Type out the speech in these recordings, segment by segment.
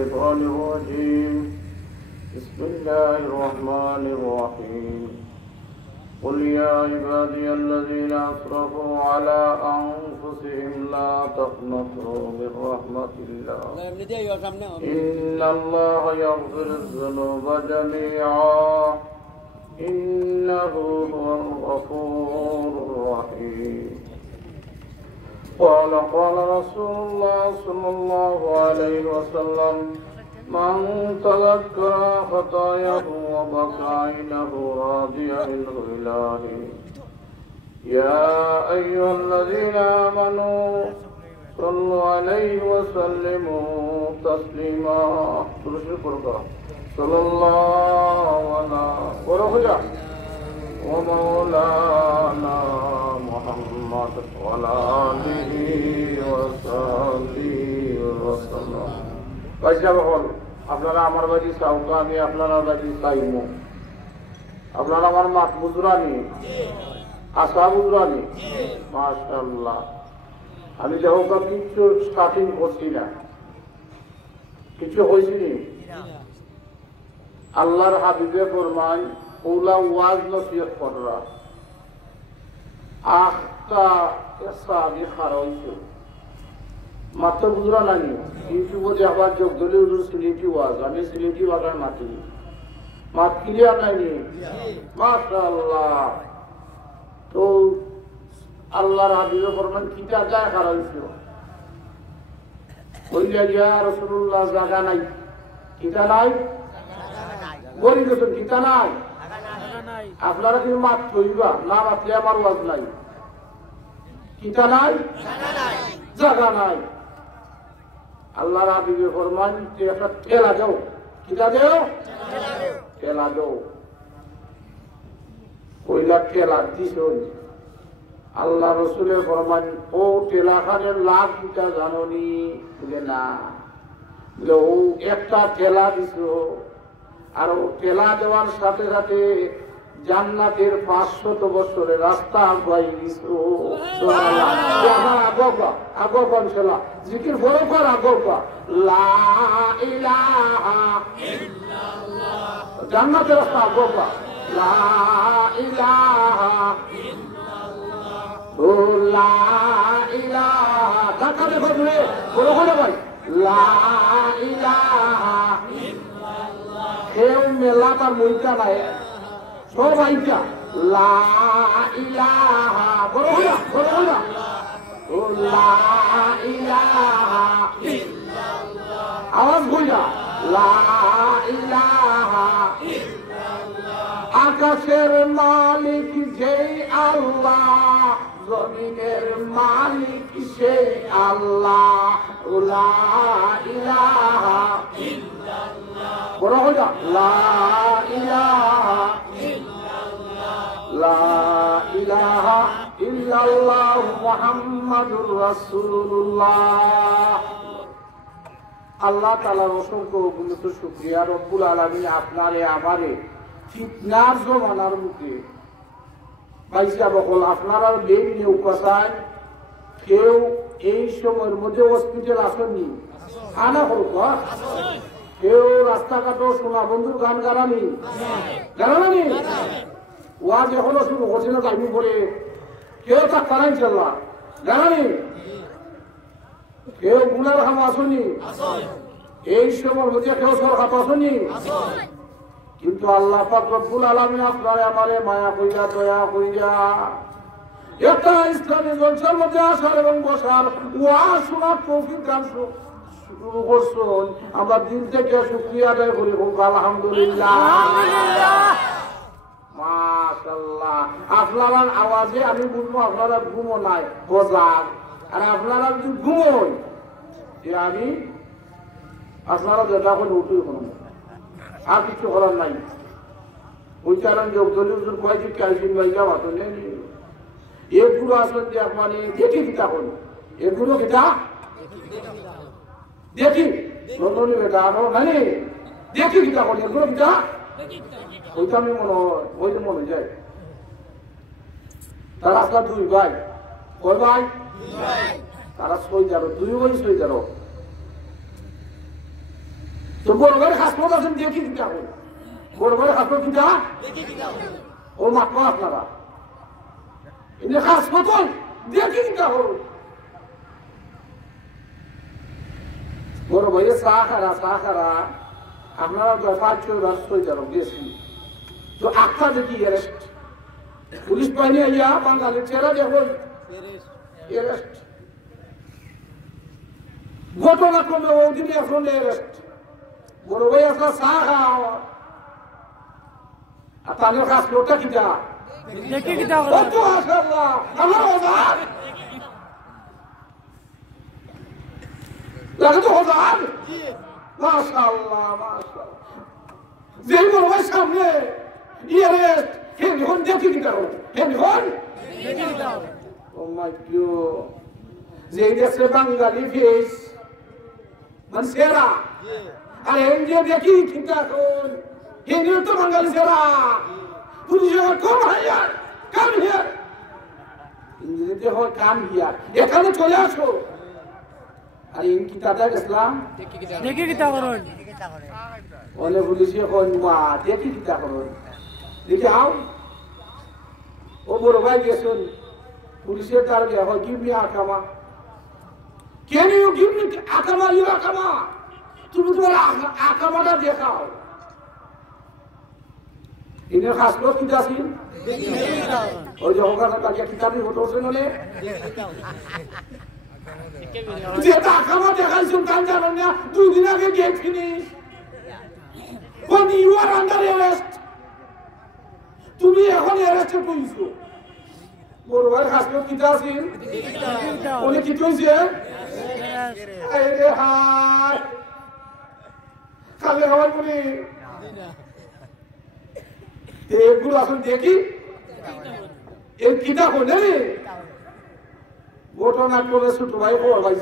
الشيطان الرجيم. بسم الله الرحمن الرحيم. قل يا عبادي الذين أسرفوا على أنفسهم لا تقنطوا من رحمة الله إن الله يغفر الذنوب جميعا إنه هو الغفور الرحيم. قال رسول الله صلى الله عليه وسلم من تذكر خطاياه وبكى عينه راضيا لله يا أيها الذين آمنوا صلوا عليه وسلموا تسليما صلى الله عليه ومولانا محمد وعلى آله وصحبه وسلم. আপনারা আমার বাড়ি সাউকানি, আপনারা বাড়ি সাইমো, আপনারা আমার মাত বুজরানি, আশা বুজরানি, মাশাআল্লাহ। আমি যখন কিছু স্টার্টিং করছি না, কিছু হয়েছিনি। আল্লাহর হাবিবে ফরমান ওলা ওয়াজ নসিহত কররা আখতা এসা আমি খারাইছো মাত্র বুঝরা নানি ইউটিউবে আবার যোগ দলি হুজুর সিলেটি ওয়াজ, আমি সিলেটি ওয়াজের মাতি মাত ক্লিয়ার নাইনি মাশাআল্লাহ। তো আল্লাহর হাবিবে ফরমান কিতা যায় খারাইছো বললে ইয়া রাসূলুল্লাহ জায়গা নাই, কিতা নাই বলি গেছেন, কিতা নাই। আপনারা কি মাত কইবা না মাতলে আমার ওয়াজ নাই, কিতা নাই জায়গা নাই। আল্লাহর হাবিবে ফরমান যে একটা ঠেলা দাও, কিতা দাও ঠেলা দাও। কইলা ঠেলা দিছ, আল্লাহ রসুলে ফরমান ও ঠেলাখানের লাভ কিতা জাননি বলে না, বলে ও একটা ঠেলা দিছ আর ও ঠেলা দেওয়ার সাথে সাথে জান্নাতের 500 বছরের রাস্তা আগাই দিছো। আগোকা জিকির বড় কর আগোকা লা ইলাহা ইল্লাল্লাহ, জান্নাতের রাস্তা আগোকা লা ইলাহা ইল্লাল্লাহ, ও লা ইলাহা দেখা দেখো তুমি বড় করে ভাই লা ইলাহা ইল্লাল্লাহ। কেউ মেলা তার মুইটা নাই সবাইটা লা ইলাহা বড় হইয়া ও লা ইলাহা ইল্লাল্লাহ, আওয়াজ হইয়া লা ইলাহা ইল্লাল্লাহ। আকাশের মালিক যেই আল্লাহ, জমিনের মালিক সেই আল্লাহ, লা ইলাহা ইল্লাল্লাহ বড় হইয়া লা ইলাহা লা ইলাহা ইল্লাল্লাহ মুহাম্মাদুর রাসূলুল্লাহ। আল্লাহ তাআলার অসংখ্য অগণিত শুকরিয়া রব্বুল আলামিন আপনারে আমারে ফিতনার জমানার মুখে বাইসা বকল আপনারা বেগ নৌকা চায়। কেউ এই সময়ের মধ্যে হসপিটাল আসেননি, খানা করব, কেউ রাস্তাঘাটও শোনা বন্ধুর গান গারানি গারানি ওয়াজ এখনো শুরু করছে না টাইম করে, কেউ তা কারাই চাল্লা জানানি, কেউ গুনার হাম আসনি এই সময় মধ্যে, কেউ সরকার আসনি। কিন্তু আল্লাহ পাক রব্বুল আলামিন আপনারে আমারে মায়া কইরা দয়া কইরা একটা ইসলামী জলসার মধ্যে আসার এবং বসার ওয়াজ শোনার তৌফিক দান শুরু করছেন। আমরা দিল থেকে শুকরিয়া আদায় করি, আলহামদুলিল্লাহ মাশাআল্লাহ। আপনার আওয়াজে আমি বুঝবো আপনারা ঘুমো নাই বোঝার, আর আপনারা যদি ঘুমোন যে আমি আপনারা যেটা করে উঠে কোনো আর কিছু করার নাই। ওই কারণ যোগ দলীয় কয়েকটি ক্যালসিয়াম বাইকা মাত্র নেই এগুলো আসলে যে মানে দেখি কিতা হল এগুলো কিতা দেখি নতুন বেটা আনো মানে দেখি কিতা হল এগুলো কিতা ওইটা আমি মনে হয় ওই যে মনে যায়। তার আপনার দুই ভাই, কয় ভাই তারা 6 2 ভাই 6 তো বড় বড় হাসপাতাল আছেন দেখি কিনা বড় বড় হাসপাতাল কিনা ও মাত্র আপনারা এনে হাসপাতাল দেখি কিনা হল বড় ভাইয়ের সাহারা আপনারা 5-6 বার সই যারো গেছি তো আটটা দেখি অ্যারেস্ট পুলিশ বাহিনী আইয়া বাঙালির চেহারা দেখুন অ্যারেস্ট ঘটনাক্রমে ওদিনে এখন অ্যারেস্ট বড় ভাই আপনার চা খাওয়া আর তাদের কাজ লোকটা কিটা আমার হজার লাগে তো হজার মাশাআল্লাহ মাশাআল্লাহ যেই বড় ভাই সামনে অ্যারেস্ট এখন দেখি কিটা এখন ও মাই গড যে দেশে বাঙালি ফেস মানে সেরা আর এনজে দেখি কিটা এখন হিন্দু তো বাঙালি সেরা police come here come here ইংরেজিতে হয় কাম হিয়ার এখানে চলে আসো আর ইন কিতাটা ইসলাম দেখি কিতা করুন ওলে পুলিশে কোন মা দেখি কিতা করুন দেখি আও ও বড় ভাই গেছুন পুলিশের তার গে হয় গিভ মি আকামা ক্যান ইউ গিভ মি আকামা ইউ আকামা তুমি তোমার আকামাটা দেখাও ইনের খাস লোক কিতা আছেন ওই যে হোকা কাটিয়া কিতাবি ফটো আছে নলে যেটা আকামা দেখাইছেন তাই জানেন না 2 দিন আগে get finish when you are under arrest তুমি এখন অ্যারেস্টে পড়ছো বড় ভাই খাস লোক কিতা আছেন উনি কি কইছে আরে হাই খালি হওয়ার বলি এগুলো আসুন দেখি এর কিতা হলে ঘটনা করে ছোট ভাই বড় ভাই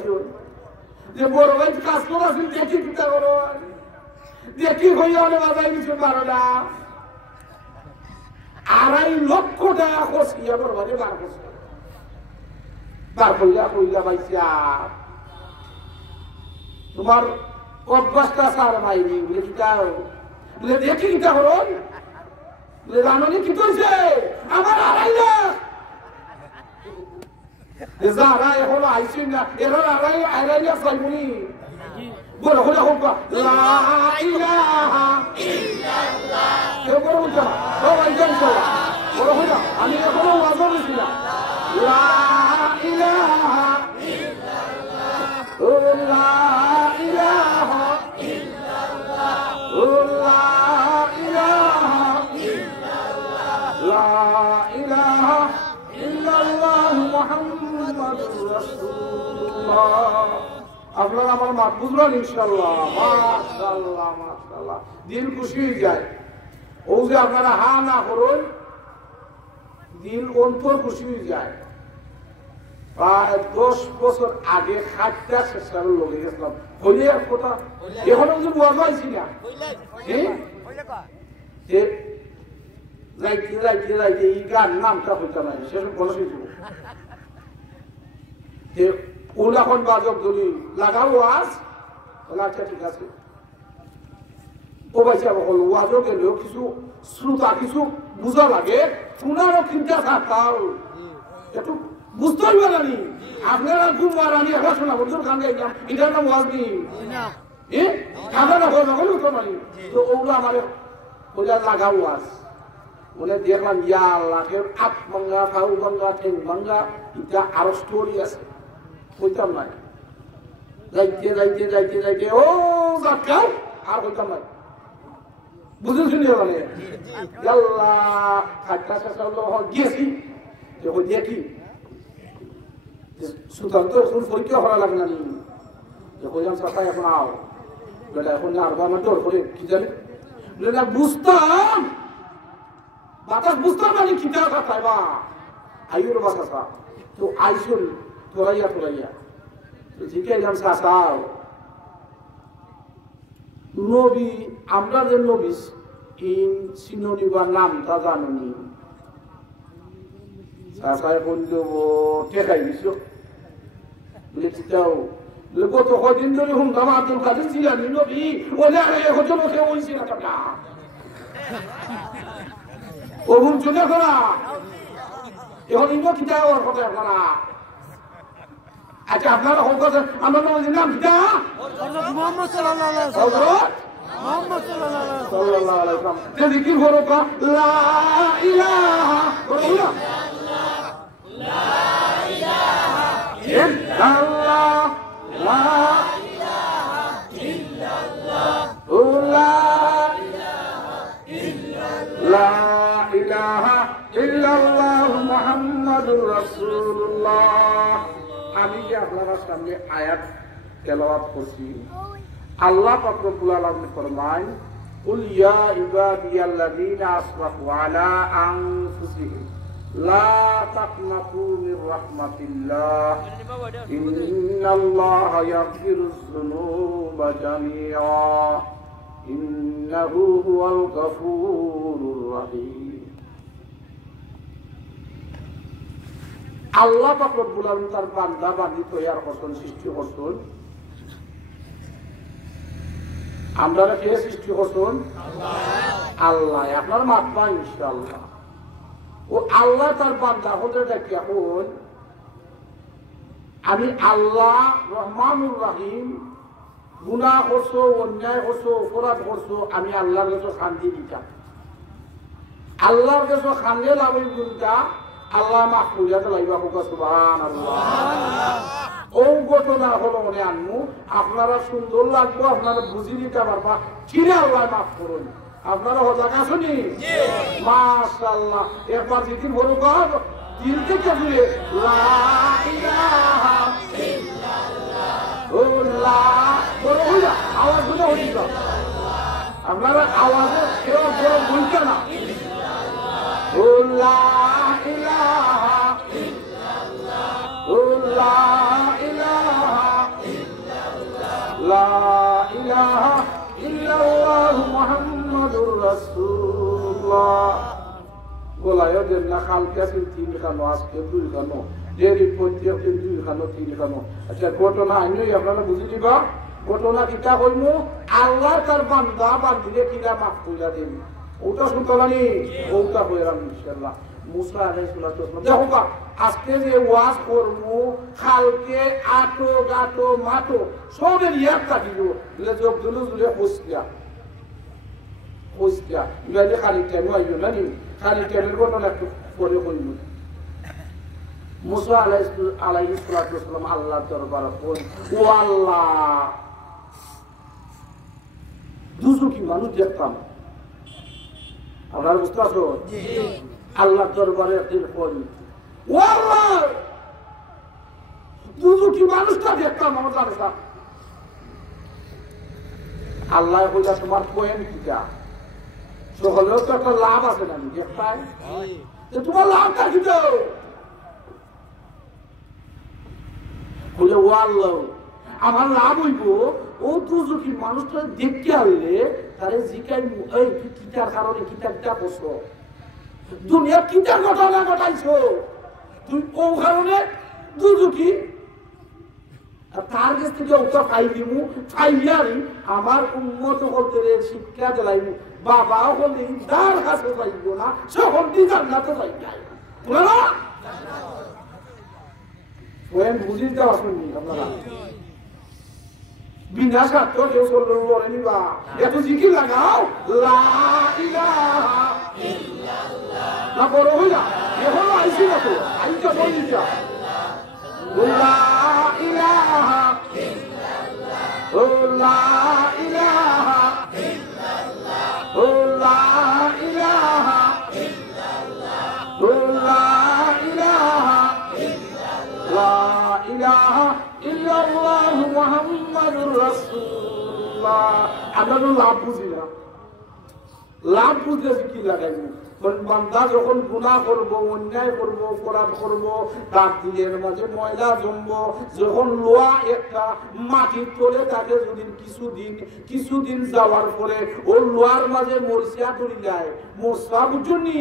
যে বড় ভাই কাজ করে আসুন দেখি কিতা করো দেখি হইয়া হলে বাজাই কিছু পারো না 2.5 লক্ষ টাকা খসিয়া বড় ভাই বার কইলা পাইছা তোমার অভ্যাসটা সার মাইনি বলে কিতা বলে দেখি কিতা করো বলে রাননি কি করছে আমার 2.5 লাখ যারা এখন আইসি না এরা 2.5 লাখ চাইবনি বলে হলে হোক লা ইলাহা ইল্লাল্লাহ কেউ বড় বলতে সবাই জানতো বড় হইল আমি এখনো ওয়াজ করছি না লা ইলাহা ইল্লাল্লাহ লা ইলাহা আপনারা আমার মাত বুঝলেন ইনশাআল্লাহ মাশাআল্লাহ মাশাআল্লাহ দিল খুশি হয়ে যায় ও যে আপনারা হা না করুন দিল অন্তর খুশি হয়ে যায় প্রায় 10 বছর আগে খাদ্যা শেষার লগে গেছিলাম হইলে আর কথা এখন যে বুয়া যাইছি না যাইতে এই গান নামটা হইতে নাই সেসব বলা কিছু ওলাখন বাজক ধরি লাগাও আজ আচ্ছা ঠিক আছে ও বাইসা বকল ওয়াজও গেলেও কিছু শ্রোতা কিছু বুঝা লাগে শোনারও চিন্তা থাকাও একটু বুঝতে হইবে জানি আপনারা খুব মারানি এখন শোনা বলছেন গান গাইলাম এটার নাম ওয়াজ নি আপনারা হল তো মানে তো ওগুলো আমার ওটা লাগাও আজ বলে দেখলাম ইয়া আল্লাহ কেউ আপ ভাঙ্গা ফাউ ভাঙ্গা ঠেং ভাঙ্গা এটা আরো স্টোরি আছে বলতাম নাই যাইতে ও যাও আর বলতাম নাই বুঝে শুনে মানে আল্লাহ খাট্টা শেষা গিয়েছি যখন দেখি সুতরাং তো এখন পরীক্ষা করা লাগে না যখন চাষা এখন আও বেটা এখন আর আমার ডর করে কি জানে না বুঝতাম বাতাস বুঝতাম না খিতা খাতায় বা আইউর বাতাসা তো আইসুন তোরাইয়া তো ঠিক আছে চাষাও নবী আমরা যে নবী ইন চিননি বা নামটা জানুনি চাষায় বলল টেকাই দিছ বলে চিন্তাও কত কদিন ধরে হুমদাম আব্দুল কাদের জিলানী নবী ওলে আর এখন মুখে বলছি না টাকা ও বুঝছো না করা এখন ইনো কিতা ওর কথা করা আচ্ছা আপনারা হোক আমরা নবীর নাম কিতা হযরত মুহাম্মদ সাল্লাল্লাহু আলাইহি ওয়াসাল্লাম মুহাম্মদ সাল্লাল্লাহু আলাইহি ওয়াসাল্লাম জিকির করো কা লা ইলাহা ইল্লাল্লাহ লা ইলাহা ইল্লাল্লাহ লা ইলাহা ইল্লাল্লাহ লা ইলাহা ইল্লাল্লাহ মুহাম্মাদুর রাসূলুল্লাহ আমি যে আপনাদের সামনে আয়াত তেলাওয়াত করছি আল্লাহ পাক রব্বুল আলামিন ফরমায় কুল ইয়া ইবাদিয়াল্লাযীনা আসরাফু আলা আনফুসিহিম লা তাকনাতু মির রাহমাতিল্লাহ ইন্নাল্লাহা ইয়াগফিরুয যুনুবা জামিআ ইন্নাহু হুয়াল গফুরুর রহিম আল্লাহ পাক রব্বুল আলামিন তার বান্দা বান্দি তৈয়ার করছেন সৃষ্টি করছেন আমরা কে সৃষ্টি করছেন আল্লাহ আপনার মাতবা ইনশাআল্লাহ ও আল্লাহ তার বান্দা হতে দেখি এখন আমি আল্লাহ রহমানুর রহিম গুনাহ করছো অন্যায় করছো অপরাধ করছো আমি আল্লাহর কাছে শান্তি দিতাম আল্লাহর কাছে খান্দে লাভই গুণটা আল্লাহ মাফ করিয়া লাইবা হোক সুবহানাল্লাহ ও ঘটনা হলো মনে আনমু আপনারা সুন্দর লাগবো আপনারা বুঝি নিতে পারবা কিরে আল্লাহ মাফ করুন আপনারা হজাক আসুনি মাশাআল্লাহ একবার জিকির বড় কর দিল থেকে জুড়ে লা ইলাহা ইল্লাল্লাহ ও লা বড় হইয়া আওয়াজ শুনে হইল আপনারা আওয়াজে কেউ বড় বলতে না ও লা ইলাহা ইল্লাল্লাহ ও লা ইলাহা ইল্লাল্লাহ লা ইলাহা ইল্লাল্লাহ মুহাম্মাদুর রাসূলুল্লাহ বলায় দেন না কালকে আছে তিন খানো আজকে দুই খানো দেরি প্রত্যেকদিন দুই খানো তিন খানো আচ্ছা ঘটনা আমি আপনারা বুঝি দিবা ঘটনা কিতা কইম আল্লাহ তার বান্দা বান্দিরে কিরা মাফ কইরা দেন ওটা শুনতানি ওটা কইরাম ইনশাআল্লাহ মুসা আলাইহিস সালাতু ওয়াসালাম দেখো আজকে যে ওয়াজ করমু কালকে আটো গাটো মাটো সবের ইয়াদটা দিল বলে যোগ দিলু জুলে হোসকিয়া ইবাদে খালি টাইম আইলো না নি খালি টাইমের ঘটনা একটু পরে কইব মুসা আলাইহিস সালাতু ওয়াসালাম আল্লাহর দরবারে কোন ও আল্লাহ দুজুকি মানুষ দেখতাম আপনারা বুঝতে পারছো আল্লাহর দরবারে একদিন করি ও আল্লাহ দুজুকি মানুষটা দেখতাম আমাদের সাথে আল্লাহ বলছে তোমার পয়েন্ট কিটা সকলেও তো একটা লাভ আছে না দেখতাই তোমার লাভটা কি দাও বলে ও আল্লাহ আমার লাভ হইব ও দুজুকি মানুষটা দেখতে আসলে তারে জিকাই এই কিটার কারণে কিটা করছো দুনিয়া কিটার ঘটনা ঘটাইছো তুই ও কারণে দুজুকি তার কাছ থেকে ওটা পাই দিমু পাইয়ারি আমার উন্নত করতে শিক্ষা দিলাইমু বাবা হলে তার কাছে যাইব না সকল দিদার না তো যাই না ওই বুঝিতে আসুননি আপনারা বিনা স্বার্থ কেউ চলল বলেনিবা এত জিকির লাগাও লা ইলাহা ইল্লাল্লাহ না বড় হইলা এখন আইছি না তো আইটা বলি যা লা ইলাহা ইল্লাল্লাহ ও লা ইলাহা ইল্লাল্লাহ ও লা ইলাহা ইল্লাল্লাহ ও লা ইলাহা ইল্লাল্লাহ লা ইলাহা ইল্লাল্লাহ মুহাম্মাদুর রাসূলুল্লাহ আমরা তো লাভ বুঝি না লাভ বুঝতে কি লাগাইবো বান্দা যখন গুনাহ করব, অন্যায় করব, অপরাধ করব, তার দিলের মাঝে ময়লা জমবো। যখন লোয়া একটা মাটির তলে তাকে যদি কিছুদিন যাওয়ার পরে ও লোয়ার মাঝে মরিচা ধরে যায়, মশা বুঝুনি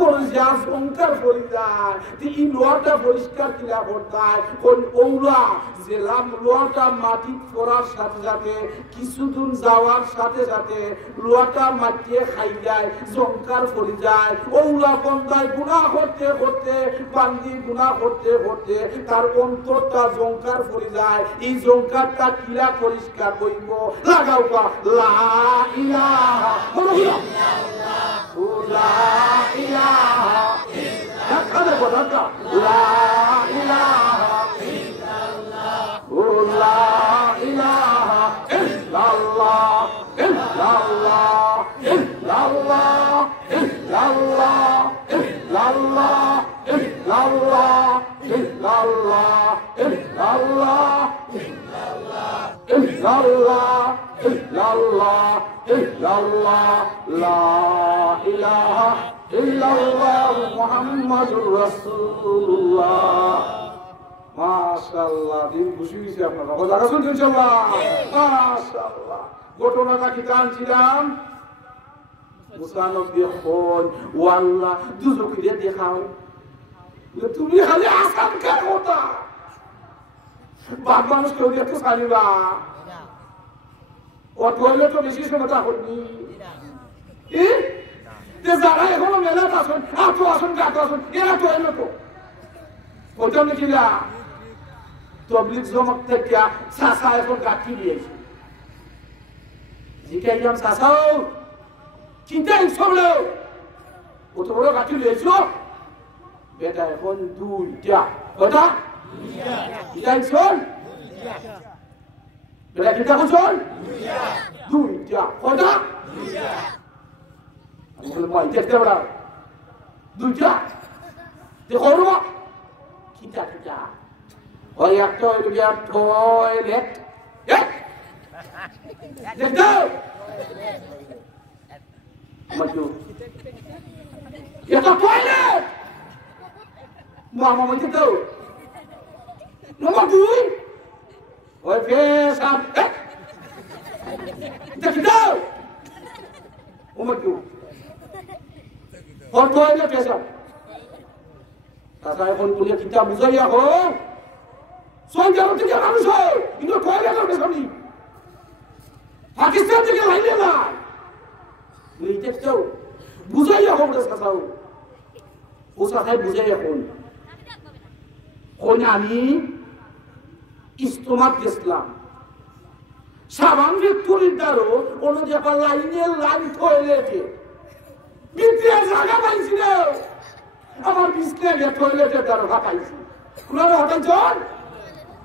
মরিচা সংকার করে যায়, এই লোয়াটা পরিষ্কার কিলা করতায় কোন ওলা যে লোয়াটা মাটি পড়ার সাথে সাথে কিছুদিন যাওয়ার সাথে সাথে লোয়াটা মাটিয়ে খাই যায়, সংকার করে যায়। ওলা বন্দায় গুনাহ করতে করতে, বান্দি গুনাহ করতে করতে তার অন্তরটা জংকার করে যায়। এই জংকারটা কিলা পরিষ্কার করিব? লাগাও কা লা ইলাহা ইল্লাল্লাহ, লা ইলাহা ইল্লাল্লাহ, লা ইলাহা ইল্লাল্লাহ, লা ইলাহা ইল্লাল্লাহ, ইল্লাল্লাহ, ইল্লাল্লাহ, ইল্লাল্লাহ, ইল্লাল্লাহ, ইল্লাল্লাহ, ইল্লাল্লাহ, ইল্লাল্লাহ, ইল্লাল্লাহ, ইল্লাল্লাহ, ইল্লাল্লাহ, লা ইলাহা ইল্লাল্লাহ মুহাম্মাদুর রাসূলুল্লাহ। মাশাআল্লাহ, দিন খুশি হইছে আপনারা। কথা রাখুন ইনশাআল্লাহ। মাশাআল্লাহ, ঘটনাটা কি জানছিলাম? মুসানবী হন ও আল্লাহ দুজুকিরে দেখাও, তুমি খালি আসান কার কথা বাপ মানুষ কেউ দেখতে চালিবা ও টয়লে তো বেশি সময় হয়নি। যারা এখনো মেলাত আসুন, আটো আসুন, গাটো আসুন, এরা তো এলো তো ওটা নাকি না তবলিগ জমক থেকে চাষা এখন গাঠি দিয়েছে। জিজ্ঞাসা চাষাও চিন্তা ইচ্ছলো কত বড় গাঠি দিয়েছো বেটা, এখন দুইটা কথা শোন বেটা, চিন্তা করছন দুইটা কথা দেখতে পারা দুইটা দেখো কিতা কিতা ওই একটা ওই টয়লেট দেখতে মাঝু এটা টয়লেট মামা মধ্যে তো নম্বর 2 ওই পেশাব দেখতে ও মাঝু ওর টয়লেট পেশাব তাছাড়া এখন বলে কিতা বুঝাইয়া হোক সঞ্জার থেকে মানুষ হয় কিন্তু টয়লেটের পেছনে পাকিস্তান থেকে লাইনে না দেখতেও বুঝাইয়া হোক রে সাসাও ও সাসাই বুঝাইয়া কোন কোন আমি ইস্তমাত গেছিলাম সাবান ভিক্টোরির দ্বারো কোনো জায়গা লাইনের লাইন টয়লেটে বিদ্যা জায়গা পাইছিল আমার বিছনায় টয়লেটের দ্বারা ভাপাইছি কোন হঠাৎ জন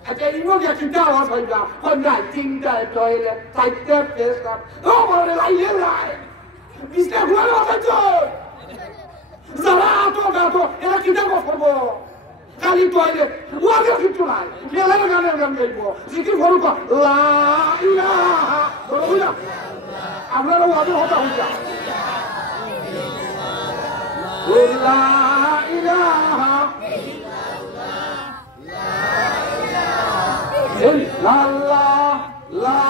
আচ্ছা ইনো যে চিন্তা আওয়াজ হয় না কোন না তিনটা টয়লেট চারটা পেশাব ও বলে লাইনে লাইন বিছনা কোন হঠাৎ জন যারা আটো গাটো এরা কিতা করবো খালি টয়লেট ওয়াজের কিছু নাই মেলার গানের গান গাইব জিকির করব লা ইলাহা বলুন আপনারা ওয়াজের কথা হইয়া লা ইলাহা ইল্লাল্লাহ, লা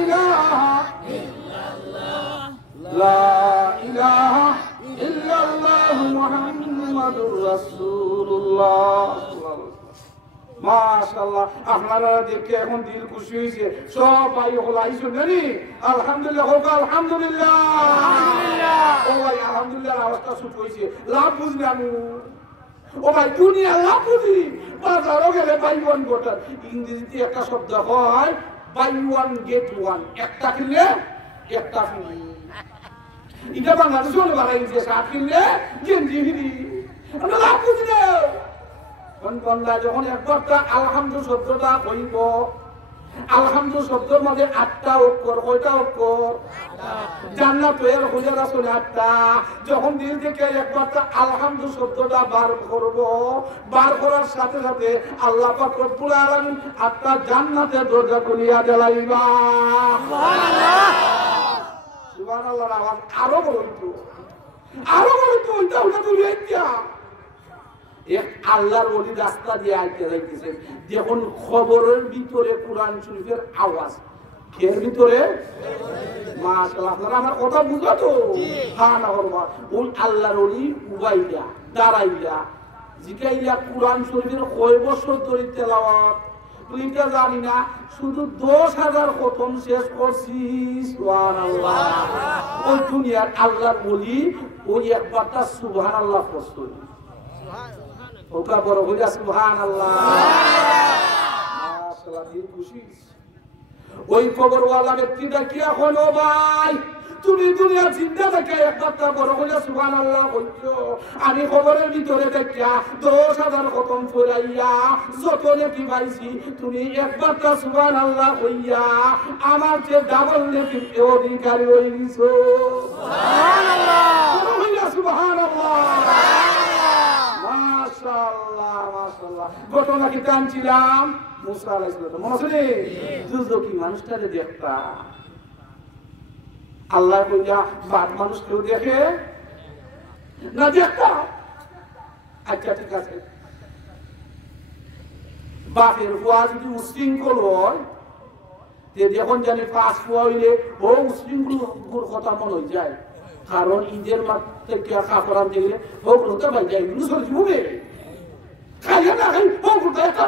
ইলাহা ইল্লাল্লাহ, লা ইলাহা ইল্লাল্লাহ মুহাম্মাদুর রাসূলুল্লাহ। মাশাআল্লাহ, আপনারা দেখে এখন দিল খুশি হয়েছে। সব ভাই হল আইসো জানি আলহামদুলিল্লাহ হোক, আলহামদুলিল্লাহ ও ভাই আলহামদুলিল্লাহ আওয়াজটা শুট হয়েছে। লাভ বুঝলে আমি ও ভাই দুনিয়া লাভ বুঝি বাজারও গেলে বাই ওয়ান গোটার ইংরেজিতে একটা শব্দ হয় বাই ওয়ান গেট ওয়ান, একটা কিনলে একটা ফ্রি। এটা বাংলাদেশে হলে বাড়াইছে শার্ট কিনলে গেঞ্জি ফ্রি। আমরা লাভ বুঝি না যখন একবারটা আলহামদু শব্দটা কইব, আলহামদু শব্দের মধ্যে 8টা অক্ষর, কয়টা অক্ষর? জান্নাতের হুজুর আছে 8টা। যখন দিল থেকে একবারটা আলহামদু শব্দটা বার করব, বার করার সাথে সাথে আল্লাহ পাক রব্বুল আলামিন 8টা জান্নাতের দরজা খুলিয়া দেলাইবা। সুবহানাল্লাহ। সুবহানাল্লাহর আওয়াজ আরো বলতো আরো বলে তো ওইটা ওটা তুই একটা এক আল্লাহর ওলি রাস্তা দিয়ে আইতে যাইতেছেন, দেখুন খবরের ভিতরে কোরআন শরীফের আওয়াজ, এর ভিতরে মাশাআল্লাহ। আপনারা আমার কথা বুঝলো তো? হ্যাঁ না করবা। ওই আল্লাহর ওলি উবাইলা দাঁড়াইলা জিকাইলা কোরআন শরীফের কয় বছর ধরে তেলাওয়াত তুইটা জানি না, শুধু 10,000 খতম শেষ করছিস। সুবহানাল্লাহ। ওই দুনিয়ার আল্লাহর ওলি ওই একবারটা সুবহানাল্লাহ পড়তো। ওটা বড় হইয়া সুবহানাল্লাহ। মাশাআল্লাহ, দিল খুশি। ওই কবরওয়ালা ব্যক্তিটা কি এখন ও ভাই তুমি দুনিয়া জিন্দা দেখে একবারটা বড় হইয়া সুবহানাল্লাহ কইছো, আমি খবরের ভিতরে দেখিয়া 10,000 খতম ফুরাইয়া যত নেকি পাইছি, তুমি একবারটা সুবহানাল্লাহ কইয়া আমার যে ডাবল নেকি অধিকারী হয়ে গেছো। সুবহানাল্লাহ, বড় হইয়া সুবহানাল্লাহ। মাশাআল্লাহ মাশাআল্লাহ। ঘটনা কি জানছিলাম মুসা আলাইহিস সালাম মনে আছে? দুজকি মানুষটারে দেখতা আল্লাহ কইয়া বাদ মানুষ কেউ দেখে না দেখতা। আচ্ছা ঠিক আছে, বাপের ফুয়া যদি উশৃঙ্খল হয় যখন জানি পাঁচ ফুয়া হইলে ও উশৃঙ্খল কথা মনে হয়ে যায়, কারণ ঈদের মাঠে কাপড় আনতে গেলে হতে পাই যায় মুসলমান খাইয়া না খাই একটা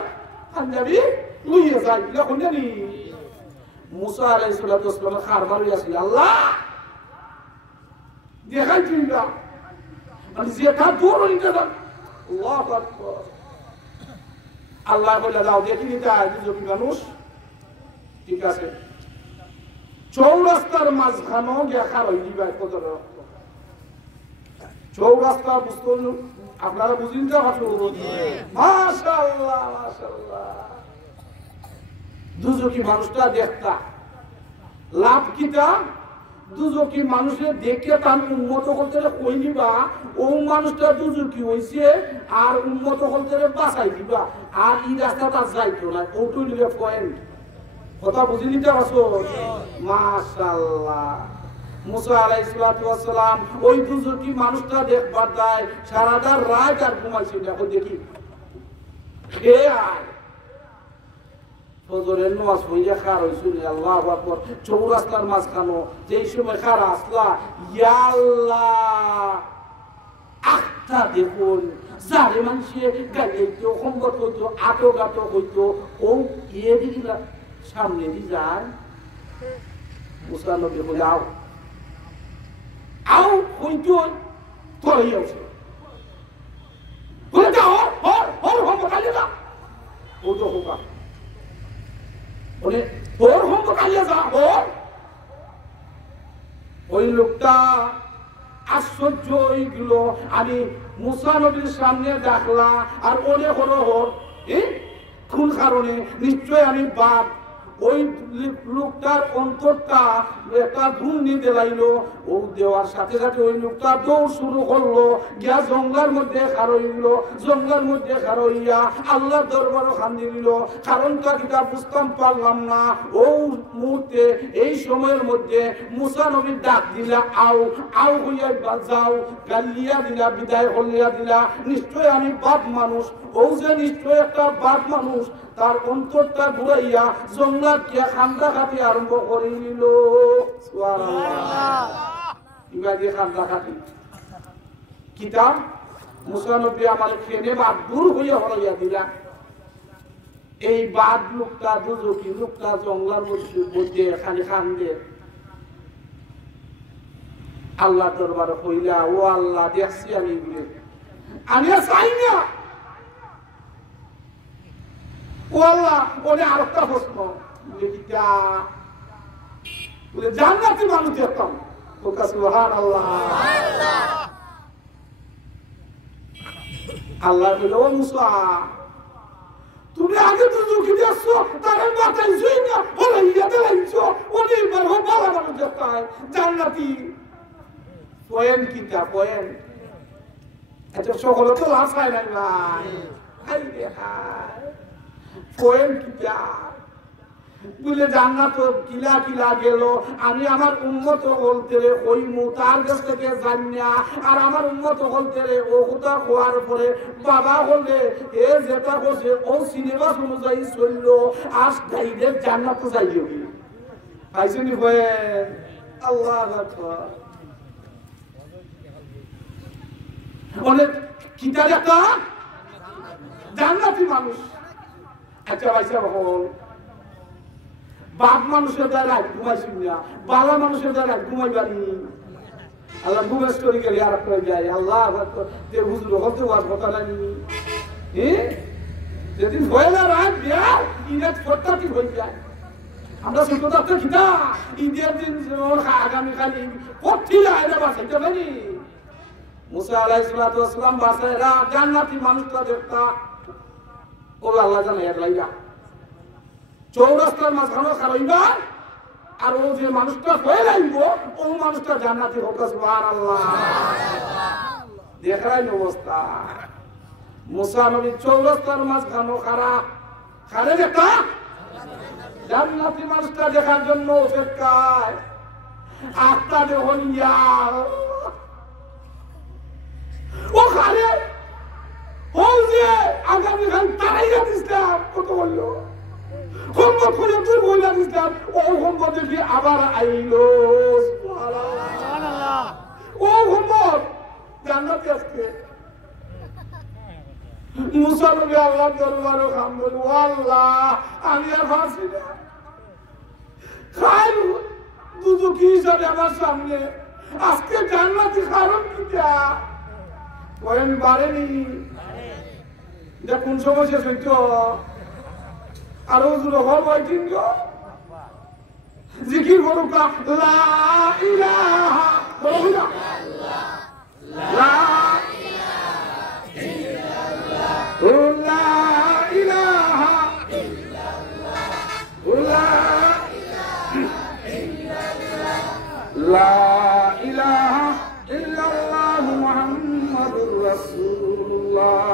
পাঞ্জাবি লইয়া যায় যখন জানি মুসা আলাইহিস সালামের খারবার হইয়াছিল আল্লাহ দেখাইছি না মানে যেটা দূর হইতে যান আল্লাহু আকবার। আল্লাহ বলে দাও দেখি নিতে দুজন মানুষ ঠিক আছে চৌরাস্তার মাঝখানো গিয়া খারই দিবা কত চৌরাস্তা বুঝতে আপনারা বুঝিন যা মাশাআল্লাহ মাশাআল্লাহ। দুজকি মানুষটা দেখতা লাভ কিতা, দুজকি মানুষের দেখে তার উন্মত করতে কই দিবা ও মানুষটা দুজকি হইছে আর উন্মত করতে বাঁচাই দিবা, আর এই রাস্তাটা যাইতো না ওটুই দিলে পয়েন্ট। কথা বুঝে নিতে পারছো? মাশাআল্লাহ। মুসা আলাইহিস সালাম ওই দুজকি মানুষটা দেখবার যায় সারাটা রাত আর ঘুমাইছিল। এখন দেখি হে আয় ফজরের নামাজ পড়ে খার হইছিল আল্লাহু আকবার চৌরাস্তার মাঝখানো যেই সময় খার আসলা ইয়া আল্লাহ আখটা দেখুন যারে মানুষে গাইতো সম্পদ হইতো আটো গাটো হইতো ও গিয়ে দিলা সামনে দিয়ে যায়। মুসা নবী বলে আও আও হইতো তোই আছে বলে যাও ওর হোম কালে যা ও তো হোকা বলে ওর হোম কালে যা ওই লোকটা আশ্চর্য হইগুলো আমি মুসা নবীর সামনে দেখলা আর ওরে হলো কোন কারণে নিশ্চয় আমি বাপ ওই লোকটার অন্তরটা একটা ঘূর্ণি দেলাইলো ও দেওয়ার সাথে সাথে ওই লোকটা দৌড় শুরু করলো গিয়া জঙ্গলের মধ্যে খারইলো জঙ্গলের মধ্যে খারইয়া আল্লাহ দরবারও খান্দি দিল কারণটা কিটা বুঝতাম পারলাম না। ও মুহূর্তে এই সময়ের মধ্যে মুসা নবী ডাক দিলা আও আও হইয়া যাও গালিয়া দিলা বিদায় হলিয়া দিলা নিশ্চয় আমি বাপ মানুষ ও যে নিশ্চয় একটা বাপ মানুষ তার অন্তরটা ঘুরাইয়া জঙ্গলাকে খান্দা খাতি আরম্ভ করে নিল। ইবাদি খান্দা খাতি কিতাব মুসা নবী আমার খেনে বাদ দূর হইয়া হলাইয়া দিলা। এই বাদ লোকটা দুজকি লোকটা জঙ্গলার মধ্যে খালি খান্দে আল্লাহ দরবারে কইলা ও আল্লাহ দেখছি আমি আমি চাই না ও আল্লাহ বলে আরেকটা প্রশ্ন জান্নাতি মানুষ দেখতাম সুবহানাল্লাহ। আল্লাহ বলল ও মুসা তুমি আগে তো ঝুঁকি দেখছো তার মাথায় শুই না বলে ইয়াতে লাগছো অনেক ভালো ভালো মানুষ দেখতাম জান্নাতি পয়েন্ট কিটা পয়েন্ট এটা সকলে তো লাভ হয় নাই ভাই পয়েন্ট কিটা বলে জান্নাত কিলা কিলা গেল আমি আমার উম্মত বলতে রে ওই মুতার কাছ থেকে জানিয়া আর আমার উম্মত বলতে রে ও কথা হওয়ার পরে বাবা বলে এ যেটা করছে ও সিনেমা অনুযায়ী চললো আজ গাইডের জান্নাত যাইও কি পাইছেনি হয়ে আল্লাহ আকবার বলে কিটা একটা জান্নাতি মানুষ আচ্ছা ভাইসা বল বাপ মানুষের দ্বারা ঘুমাইছি না বালা মানুষের দ্বারা ঘুমাইবানি আল্লাহ ঘুমেস করে গেলে আর করে যায় আল্লাহ যে হুজুর হতে হওয়ার কথা নাই যেদিন হয়ে না রাত বিয়া ইনাত ফটাটি হয়ে যায় আমরা ছোট থাকতে খিতা ঈদের দিন আগামীকাল কঠিন আয়না বাঁচাইতে পারি মুসা আলাইহিস সালাতু ওয়াস সালাম বাসায়রা জান্নাতি মানুষটা দেখতা ও আল্লাহ জানে এর লাইগা চৌরাস্তার মাঝখানে খারাইবা আর ও যে মানুষটা হয়ে যাইব ও মানুষটা জান্নাতি হোক সুবহানাল্লাহ দেখাই অবস্থা মুসা নবী চৌরাস্তার মাঝখানে খারে দেখা জান্নাতি মানুষটা দেখার জন্য অপেক্ষায় আত্মা যখন ও খারে ও যে আগামীকাল তারাইয়া দিছিলাম কত বললো সম্পদ করে তুই বইলা দিছিলাম ও সম্পদ দেখি আবার আইলো ও সম্পদ জান্নাতে আজকে মুসা নবী আল্লাহ দরবারে খাম বলি ও আল্লাহ আমি আর ফাঁসি না খাই দুদুকি হিসাবে আমার সামনে আজকে জান্নাতি কারণ কিটা ওই বাড়েনি এটা কোন সময় শেষ হইতো আর হুজুর হল হইতিন গো জিকির করুক লা ইলাহা বলো না লা ইলাহা লা ইলাহা ইল্লাল্লাহ মুহাম্মাদুর রাসূলুল্লাহ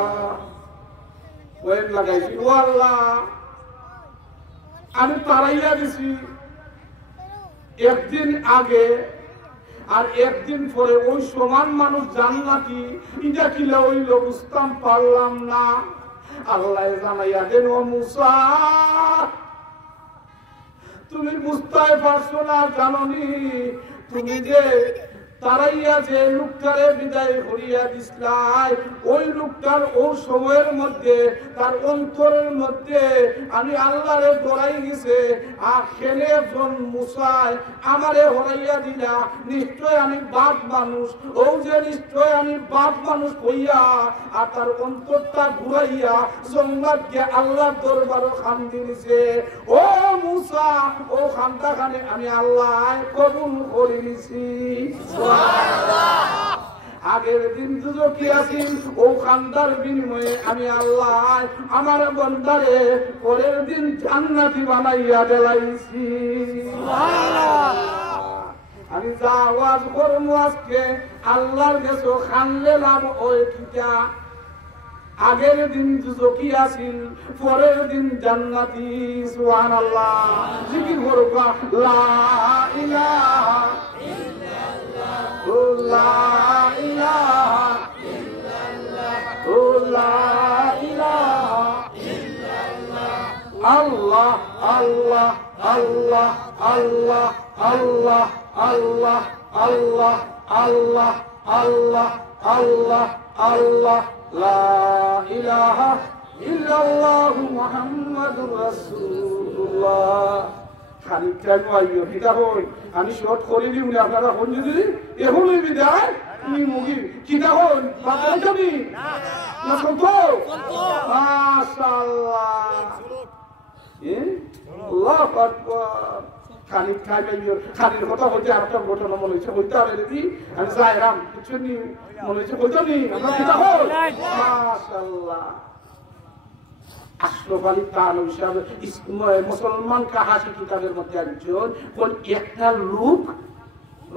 ওই লাগাইছি ও আল্লাহ আমি তারাইয়া দিছি একদিন আগে আর একদিন পরে ওই সমান মানুষ জান্নাতি এটা কিলা হইল বুঝতাম পারলাম না আল্লাহ জানাইয়া দেন ও মুসা তুমি বুঝতে পারছো না জাননি তুমি যে তারাইয়া যে লোকটারে বিদায় করিয়া দিসলাই ওই লোকটার ও সময়ের মধ্যে তার অন্তরের মধ্যে আমি আল্লাহরে ডরাই গেছে আর খেলে একজন মুসায় আমারে হরাইয়া দিলা নিশ্চয় আমি বাপ মানুষ ও যে নিশ্চয় আমি বাপ মানুষ হইয়া আর তার অন্তরটা ঘুরাইয়া জঙ্গলকে আল্লাহর দরবারে খান দিয়েছে ও মুসা ও খানটা খানে আমি আল্লাহ কবুল করে নিছি আগের দিন দুজকি আছেন ও খান্দার বিনিময়ে আমি আল্লাহ আমার বন্দারে পরের দিন জান্নাতি বানাইয়া দেলাইছি আমি যা ওয়াজ করবো আজকে আল্লাহর কাছে খানলে লাভ ওই কিটা আগের দিন দুজকি আছেন পরের দিন জান্নাতি সুবহানাল্লাহ জিকির করুক লা ইলাহা লা ইলাহা ইল্লাল্লাহ লা ইলাহা ইল্লাল্লাহ আল্লাহ আল্লাহ আল্লাহ আল্লাহ আল্লাহ আল্লাহ আল্লাহ আল্লাহ আল্লাহ আল্লাহ আল্লাহ লা ইলাহা ইল্লাল্লাহু মুহাম্মাদুর রাসূলুল্লাহ খানিকটা নয়ও এটা হই আমি শর্ট করে দিই উনি আপনারা ফোন যদি এখনই বিদায় কি মুগি কিটা হন বাতাই যাবি না কত মাশাআল্লাহ আল্লাহু আকবার খানিক খাইবাইও খানির কথা বলতে আরেকটা ঘটনা মনে হচ্ছে বলতে হবে যদি আমি যাইরাম কিছু নি মনে হচ্ছে বলতে নি আমরা কিটা হই মাশাআল্লাহ আশরাফ আলী খান হিসাবে মুসলমান কাহাসি কিতাবের মধ্যে একজন কোন একটা লোক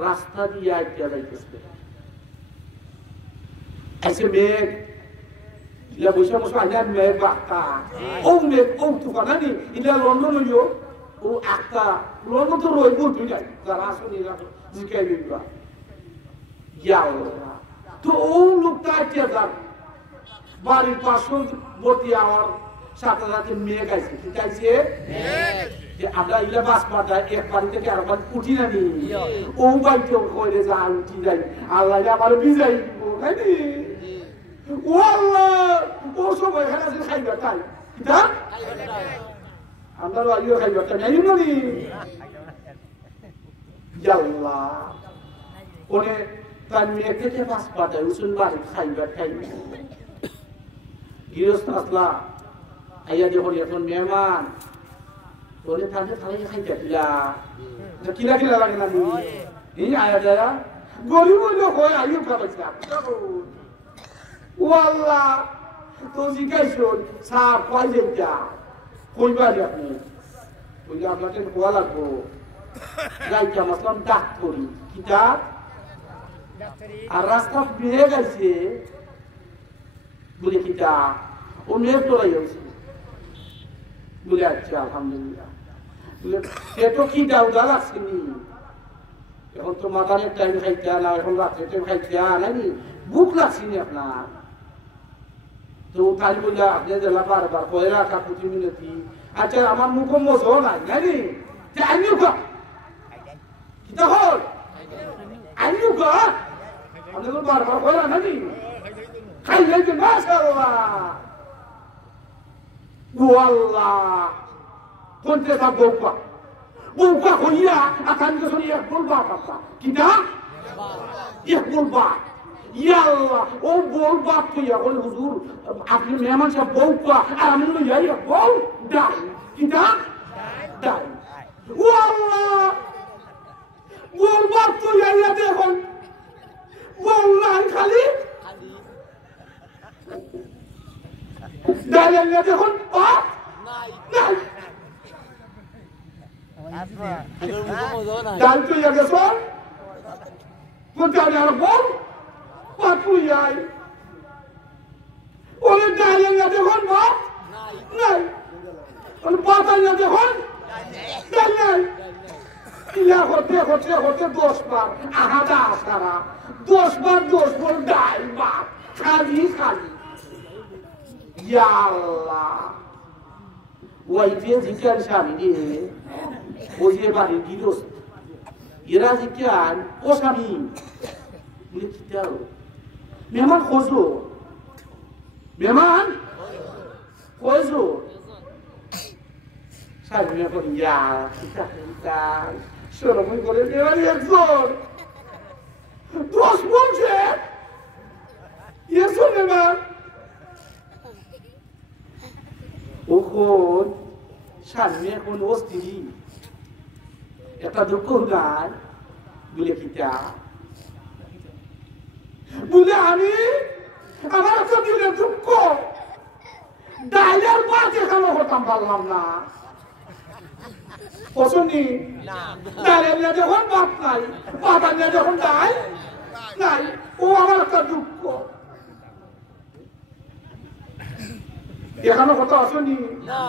রাস্তা দিয়ে আইতে যাইতেছে আইসে মেঘ ইলা বৈশা বসে আইনা মেঘ বাক্কা ও মেঘ ও তুফানানি ইলা লন্ডন হইও ও একটা লোক তো রইব তুই যাই যারা আসুনি জিকাই দিবা ইয়াও তো ও লোকটা আছে যার বাড়ির পার্শ্ববর্তী আমার সাথে সাথে মেয়ে গাইছে কি গাইছে আমরা ইলে বাস পাঠাই এক বাড়ি থেকে আর বাড়ি উঠি না নি ও বাড়িতে কইরে যা উঠি যাই আল্লাহ আমার বিজাই খাইনি ও আল্লাহ ও সব এখানে আছে খাইবা তাই কিটা আমরা বাড়িও খাইবা তাই নাই নি আল্লাহ ওনে তার মেয়ে থেকে বাস পাঠাই উসুন বাড়ি খাইবা খাইনি গৃহস্থ আসলা আইয়া যখন এখন মেহমান ওরে তাহলে তাহলে খাইতে দিলা কিলা কিলা লাগে না এই আয়া যারা গরিব লোক হয় আইও খাবাইছে ও আল্লাহ তো জিজ্ঞাসা সাপ পাই যেটা কইবারি আপনি ওই যে আপনাকে কোয়া লাগবো গাইটা মাসলাম ডাক করি কিটা আর রাস্তা বেড়ে গেছে বলে কিটা ও মেয়ের তোরাই হয়েছে বলে আচ্ছা আলহামদুলিল্লাহ পেটো কি ডাউডা লাগছে নি এখন তো মাথানের টাইম খাইতে না এখন রাত্রে টাইম খাইতে নাকি বুক লাগছে নি আপনার তো তাই বলে আপনি জেলা বারবার কয়ে রাখা প্রতি মিনতি আচ্ছা আমার মুখ মজো নাই নাকি আইনিও গা কিতা হল আইনিও গা আপনি তো বারবার কয়ে রাখা নাকি খাই যাইতে মাশাআল্লাহ Wallah, kontre ta buka hoya akan ke sini ya bulba apa? Kita? Ya bulba. Ya Allah, oh bulba tu ya oleh huzur. Apni mehman sa buka, amin lu ya ya bul dai. Kita? Dai. Wallah, bulba tu ya ya dekon. Wallah khali. Dalilnya দেখুন নাই ডাল তো ইয়া গেছো কোনটা আর বল পাতু ইয়াই ওরে dahlia দেখুন নাই ওরে পাতায়া দেখুন নাই ইয়া হতে 10 বার আহাদা আসারা 10 বার 10 বল ডাল বা খালি Ya Allah, wah dia zikiran sami dia, oh dia balik gidos, ira zikiran, oh sami, boleh kita, memang khuzur, saya punya pun ya, kita, suruh pun boleh dia lihat zor, terus boleh, ya sudah memang. ওখন সামনে এখন অস্থির একটা দুঃখ গান বলে কিটা বলে আমি আমার একটা দিলে দুঃখ ডাইলের পা দেখানো হতাম পারলাম না পছন্দি ডাইলের নিয়ে যখন বাপ নাই বাবা নিয়ে যখন ডাই নাই ও আমার একটা দুঃখ এখানে কথা আসেনি না